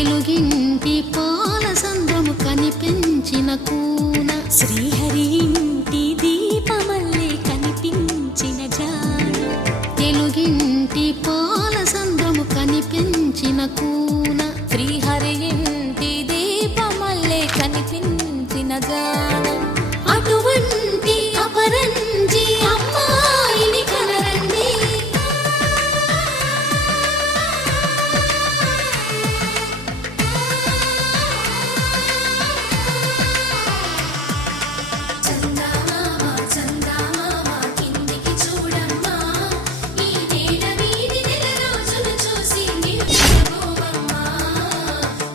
తెలుగింటి పాల సంద్రము కనిపించిన కూన శ్రీహరి ఇంటి దీపమల్లే కనిపించిన జాడ తెలుగింటి పాల సంద్రము కనిపించిన కూన శ్రీహరి ఇంటి దీపమల్లే కనిపించిన జాడ అటువంటి అపరంజి అమ్మాయిని కనరండి చందమామ చందమామ కిందికి చూడమ్మా ఈ నేల వీధి నెల రోజులు చూసి నిలువబోవమ్మా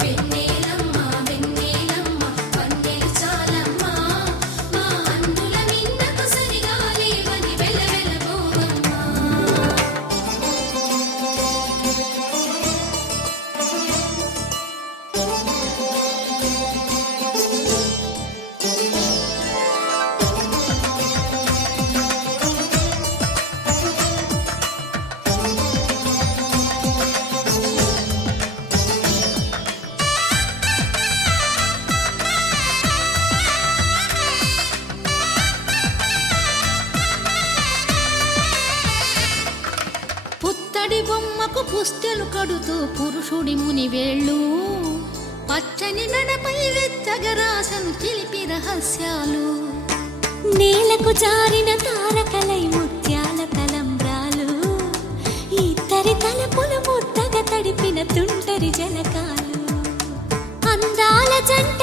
వెన్నెలమ్మ వెన్నెలమ్మ వన్నెలు చాలమ్మా మా అందుల మిన్నకు సరిగా లేవని వెలవెలబోవమ్మా పుత్తడి బొమ్మకు పుస్తెలు కడుతూ పురుషుడి ముని వేళ్ళు పచ్చని నడపై వెచ్చగరాసను చిలిపి రహస్యాలు నేలకు జారిన తారకలై ముత్యాల తలంబ్రాలు ఇద్దరి తలపులు ముద్దగా తడిపిన తుంటరి జలకాలు అందాల జంట